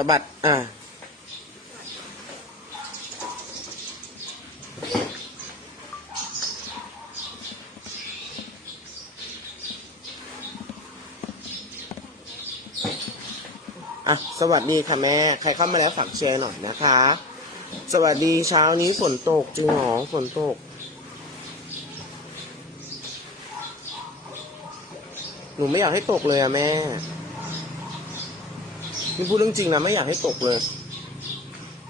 ะบัด อะอะ สวัสดีค่ะแม่ ใครเข้ามาแล้วฝากแชร์หน่อยนะคะ สวัสดีเช้านี้ฝนตกจริงหรอฝนตก หนูไม่อยากให้ตกเลยอะแม่ นี่พูดเรื่องจริงนะไม่อยากให้ตกเลย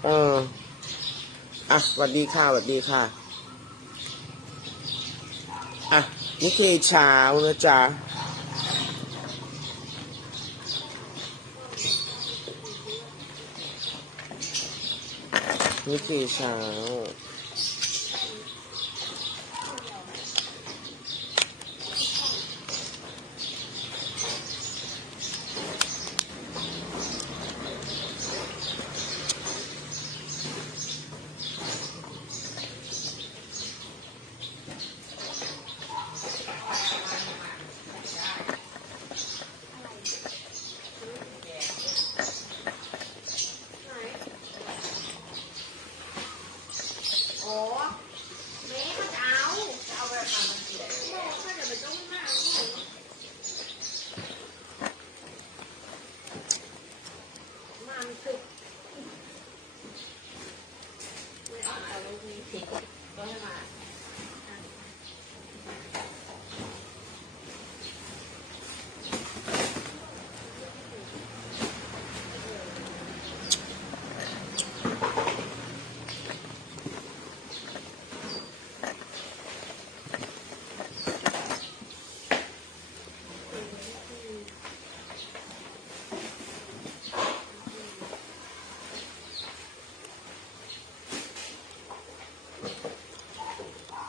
เออ อะสวัสดีค่ะสวัสดีค่ะ อะ นี่คือเช้านะจ๊ะนี่คือเช้า โอ้เมย์มันเอา จะเอาแบบมันเสียบอกถ้าเดี๋ยวมันต้องมามันสึกไม่เอาเอาลูกนี้สิก็ให้มา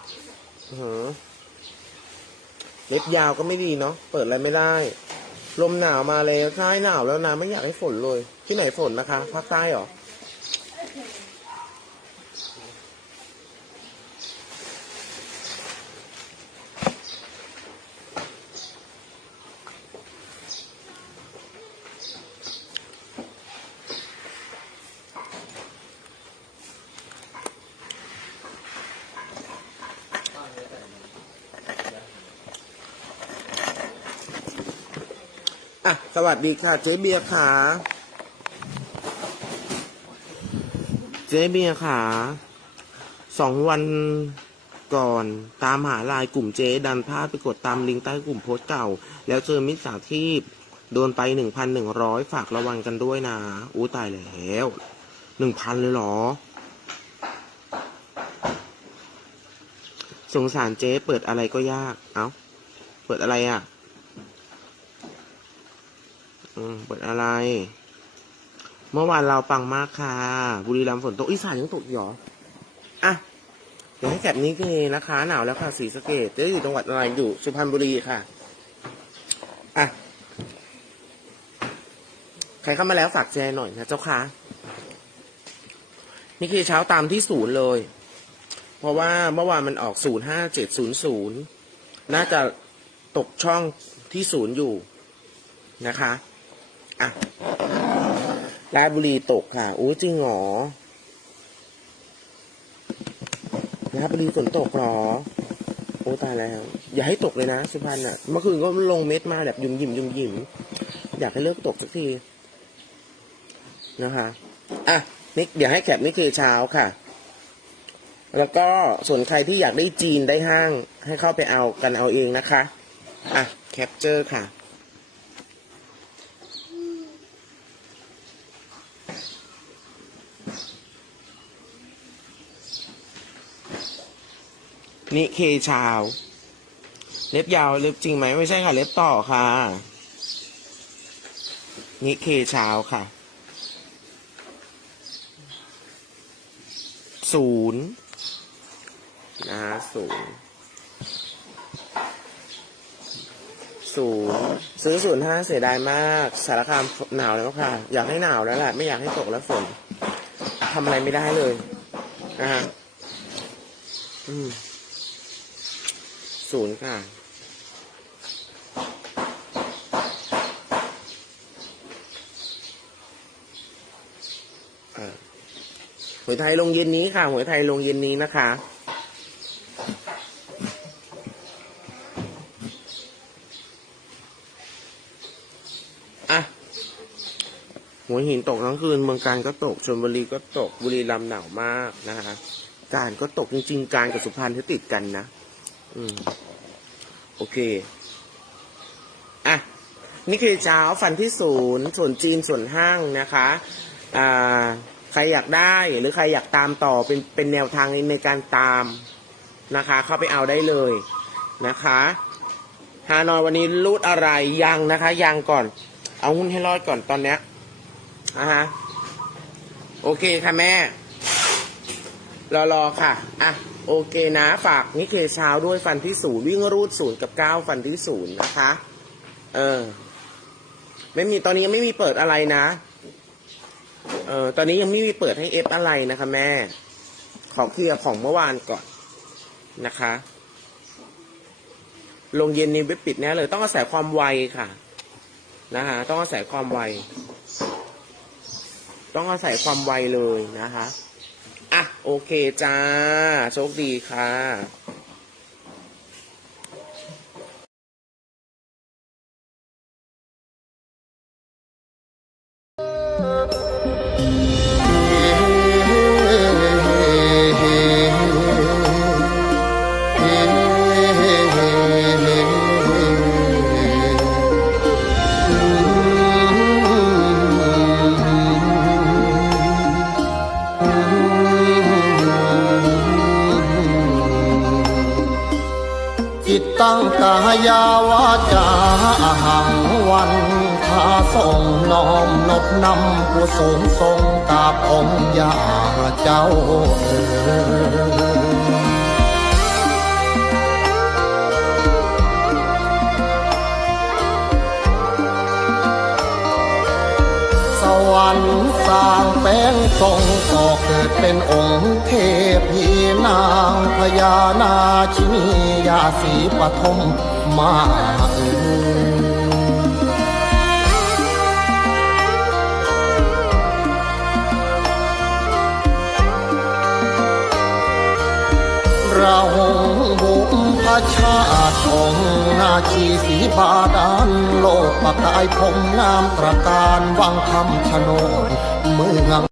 อื้อ หือเล็บยาวก็ไม่ดีเนาะ เปิดอะไรไม่ได้ ลมหนาวมาเลยใช่หนาวแล้วนะ ไม่อยากให้ฝนเลย ที่ไหนฝนนะคะ ภาคใต้เหรอ อะ สวัสดีค่ะ เจ๊เบียร์ขาเจ๊เบียร์ขาสองวันก่อนตามหาลายกลุ่มเจ๊ดันพลาดไปกดตามลิงก์ใต้กลุ่มโพสต์เก่า แล้วเจอมิจฉาชีพโดนไปหนึ่งพันหนึ่งร้อยฝากระวังกันด้วยนะ อู้ตายแล้วหนึ่งพันเลยเหรอ สงสารเจ๊เปิดอะไรก็ยาก เอ้า เปิดอะไรอะ อืมเปิดอะไร เมื่อวานเราปังมากค่ะ บุรีรัมย์ฝนตกอีสานยังตกอยู่หรอ อะเดี๋ยวให้แคปนี้คือนะคะ หนาวแล้วค่ะสีสะเกดจะอยู่จังหวัดอะไรอยู่สุพรรณบุรีค่ะ อะ ใครเข้ามาแล้วฝากแชร์หน่อยนะเจ้าค่ะ นี่คือเช้าตามที่ศูนย์เลย เพราะว่าเมื่อวานมันออกศูนย์ห้าเจ็ดศูนย์ศูนย์น่าจะตกช่องที่ศูนย์อยู่นะคะ อะราชบุรีตกค่ะอู้จริงเหรอราชบุรีฝนตกหรอ โอ้ตายแล้ว อย่าให้ตกเลยนะ สุพรรณอะ เมื่อคืนก็ลงเม็ดมาแบบยุ่มยิมยุ่มยิมอยากให้เลิกตกสักทีนะคะ อะนี่เดี๋ยวให้แคปนี่คือเช้าค่ะ แล้วก็ส่วนใครที่อยากได้จีนได้ห้าง ให้เข้าไปเอากันเอาเองนะคะ อะ แคปเจอร์ค่ะ นี่เคชาว เล็บยาวเล็บจริงไหมไม่ใช่ค่ะ เล็บต่อค่ะนี่เคชาวค่ะศูนย์นะฮะศูนย์ศูนย์ซื้อศูนย์ห้าเสียดายมาก สารคามหนาวแล้วค่ะ อยากให้หนาวแล้วแหละ ไม่อยากให้ตกแล้วฝนทำอะไรไม่ได้เลยนะฮะอืม ศูนย์ค่ะ หวยไทยลงเย็นนี้ค่ะ หวยไทยลงเย็นนี้นะคะ อะ หัวหินตกทั้งคืน เมืองการก็ตก ชลบุรีก็ตก บุรีรัมย์หนาวมากนะคะ การก็ตกจริง ๆ การกับสุพรรณที่ติดกันนะ อืม โอเค อะ นี่คือเช้าฟันที่ศูนย์ส่วนจีนส่วนห้างนะคะ อ่า ใครอยากได้หรือใครอยากตามต่อเป็นเป็นแนวทางในในการตามนะคะ เข้าไปเอาได้เลยนะคะฮานอยวันนี้รูดอะไรยังนะคะ ยังก่อน เอาหุ้นให้รอดก่อนตอนเนี้ยนะฮะโอเคค่ะแม่ รอรอค่ะ อะโอเคนะฝากนิเคเช้าด้วยฟันที่ศูนย์วิ่งรูดศูนย์กับเก้าฟันที่ศูนย์นะคะ เออ ไม่มีตอนนี้ยังไม่มีเปิดอะไรนะ เออตอนนี้ยังไม่มีเปิดให้เอฟอะไรนะคะ แม่ ขอเคลียร์ของเมื่อวานก่อนนะคะ ลงเย็นนี้เว็บปิดแน่เลย ต้องอาศัยความไวค่ะ นะคะต้องอาศัยความไว ต้องอาศัยความไวเลยนะคะ อะ โอเคจ้า โชคดีค่ะ ตั้งกายาวาจาอาหังวันทาส่งน้อมนบนำผู้สูงทรงกราบองค์ยาเจ้าเอ๋สวรรค์ สร้างแป้งทรงก่อเกิดเป็นองค์เทพีนางพญานาชินียาสีปฐมมาเอ่ยราบุพชาติองนาชีสีบาดาลโลกประกายพงงามตระการวังคำชะโนด มือง